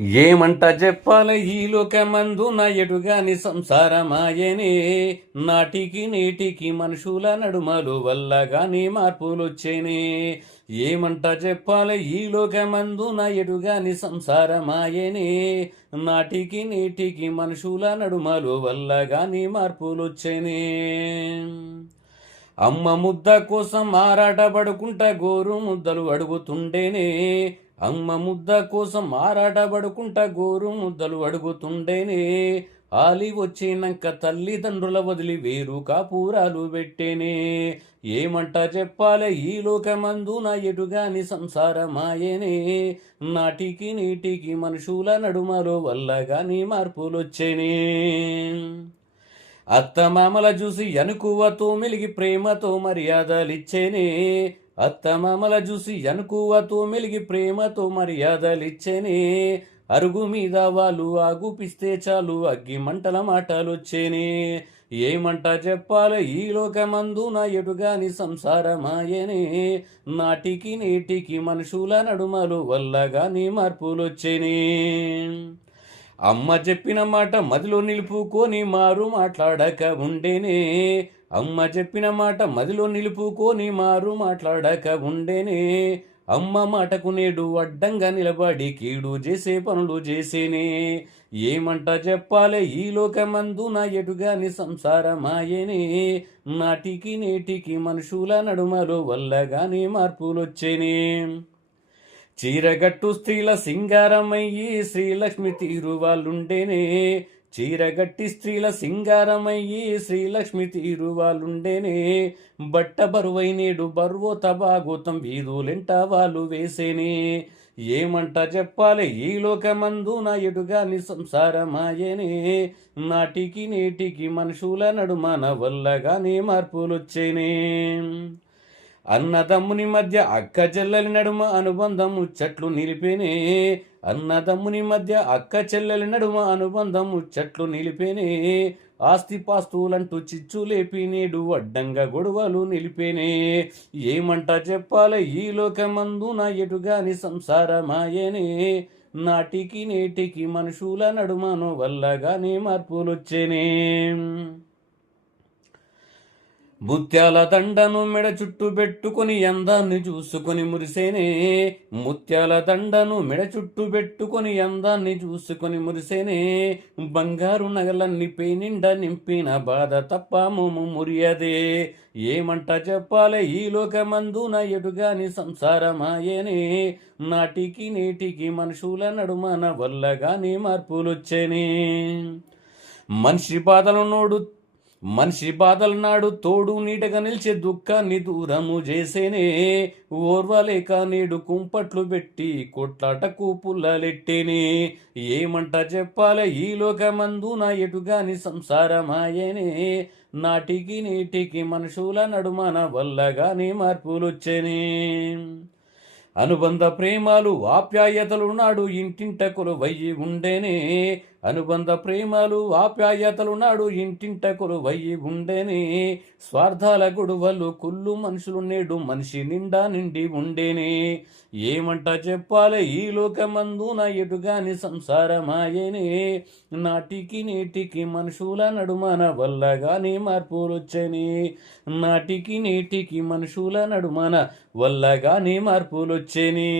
ఏమంట చెప్పాలి ఈ లోకమందు నా ఎటుగాని సంసారమాయనే? నాటికి నేటికి మనుషుల నడుమలు వల్ల గాని మార్పులొచ్చేనే? ఏమంట చెప్పాలి ఈ లోకమందు నా ఎటుగాని సంసారమాయనే? నాటికి నేటికి మనుషుల నడుమలు వల్ల గాని మార్పులొచ్చేనే? అమ్మ ముద్ద కోసం ఆరాటపడుకుంటా గోరు ముద్దలు అడుగుతుండేనే? అమ్మ ముద్ద కోసం ఆరాటపడుకుంటా గోరు ముద్దలు అడుగుతుండేనే. ఆలి వచ్చినాక తల్లిదండ్రుల వదిలి వేరు కాపూరాలు పెట్టేనే. ఏమంట చెప్పాలే ఈ లోకమందు నా ఎటుగాని సంసారమాయనే. నాటికి నీటికి మనుషుల నడుమలో వల్ల గాని మార్పులొచ్చేనే అత్తమామల చూసి అనుకువతో మెలిగి ప్రేమతో మర్యాదలిచ్చేనే. అత్తమామల చూసి అనుకువతో మెలిగి ప్రేమతో మర్యాదలిచ్చేనే. అరుగు మీద వాళ్ళు ఆగుపిస్తే చాలు అగ్గి మంటల మాటలొచ్చేనే. ఏమంట చెప్పాలి? ఈ లోకమందు నా ఎటుగాని సంసారమాయనే. నాటికి నేటికి మనుషుల నడుమలు వల్ల కానీ మార్పులొచ్చేనే. అమ్మ చెప్పిన మాట మదిలో నిలుపుకొని మారు మాట్లాడక ఉండేనే. అమ్మ చెప్పిన మాట మదిలో నిలుపుకొని మారు మాట్లాడక ఉండేనే. అమ్మ మాటకు నేడు అడ్డంగా నిలబడి కీడు చేసే పనులు చేసేనే. ఏమంట చెప్పాలే ఈ లోకమందు నా ఎటుగాని సంసారమాయేనే. నాటికి నేటికి మనుషుల నడుమలో వల్ల గాని మార్పులొచ్చేనే. చీరగట్టు స్త్రీల సింగారమయ్యి శ్రీలక్ష్మి తీరువాళ్ళుండేనే. చీరగట్టి స్త్రీల సింగారమయ్యి శ్రీలక్ష్మి తీరువాళ్ళుండేనే. బట్ట బరువై నేడు బరువో తబాగోతం వీధులెంట వాళ్ళు వేసేనే. ఏమంట చెప్పాలి ఈ లోకమందు నా ఎటుగాని సంసారమాయనే. నాటికి నేటికి మనుషుల నడుమన వల్ల గాని మార్పులొచ్చేనే. అన్నదమ్ముని మధ్య అక్క చెల్లెలి నడుమ అనుబంధం ముచ్చట్లు నిలిపేనే. అన్నదమ్ముని మధ్య అక్క చెల్లెలి నడుమ అనుబంధం ముచ్చట్లు నిలిపేనే. ఆస్తి పాస్తువులంటూ చిచ్చు లేపి నేడు అడ్డంగా గొడవలు నిలిపేనే. ఏమంట చెప్పాల ఈ లోకమందు నా ఎటుగాని సంసారమాయనే. నాటికి నేటికి మనుషుల నడుమను వల్లగానే మార్పులొచ్చేనే. ముత్యాల దండను మెడ చుట్టు పెట్టుకొని అందాన్ని చూసుకొని మురిసేనే. ముత్యాల దండను మెడ చుట్టు పెట్టుకొని అందాన్ని చూసుకొని మురిసేనే. బంగారు నగలన్నీ పేనిండ నింపిన బాధ తప్ప మోము మురియదే. ఏమంట చెప్పాలే ఈ లోకమందు నా ఎటుగాని సంసారమాయేనే. నాటికి నేటికి మనుషుల నడుమన వల్ల గాని మార్పులొచ్చేనే. మనిషి బాధలు నోడు మనిషి బాధలు నాడు తోడు నీటగా నిలిచే దుఃఖాన్ని దూరము చేసేనే. ఓర్వలేక నేడు కుంపట్లు పెట్టి కొట్లాటకు పుల్లలెట్టేనే ఏమంట చెప్పాలే ఈ లోకమందు నా ఎటుగాని సంసారమాయనే. నాటికి నేటికి మనుషుల నడుమన వల్ల గాని మార్పులొచ్చేనే. అనుబంధ ప్రేమాలు ఆప్యాయతలు నాడు ఇంటింటకులు వయ్యి ఉండేనే. అనుబంధ ప్రేమలు ఆప్యాయతలు నాడు ఇంటింట కొలువయ్యి ఉండేనే. స్వార్థాల గొడవలు కుళ్ళు మనుషులు నేడు మనిషి నిండా నిండి ఉండేనే. ఏమంట చెప్పాలి? ఈ లోకమందు నా ఎటుగాని సంసారమాయేనే. నాటికి నేటికి మనుషుల నడుమన వల్ల గాని మార్పులొచ్చని. నాటికి నేటికి మనుషుల నడుమన వల్ల గాని మార్పులొచ్చని.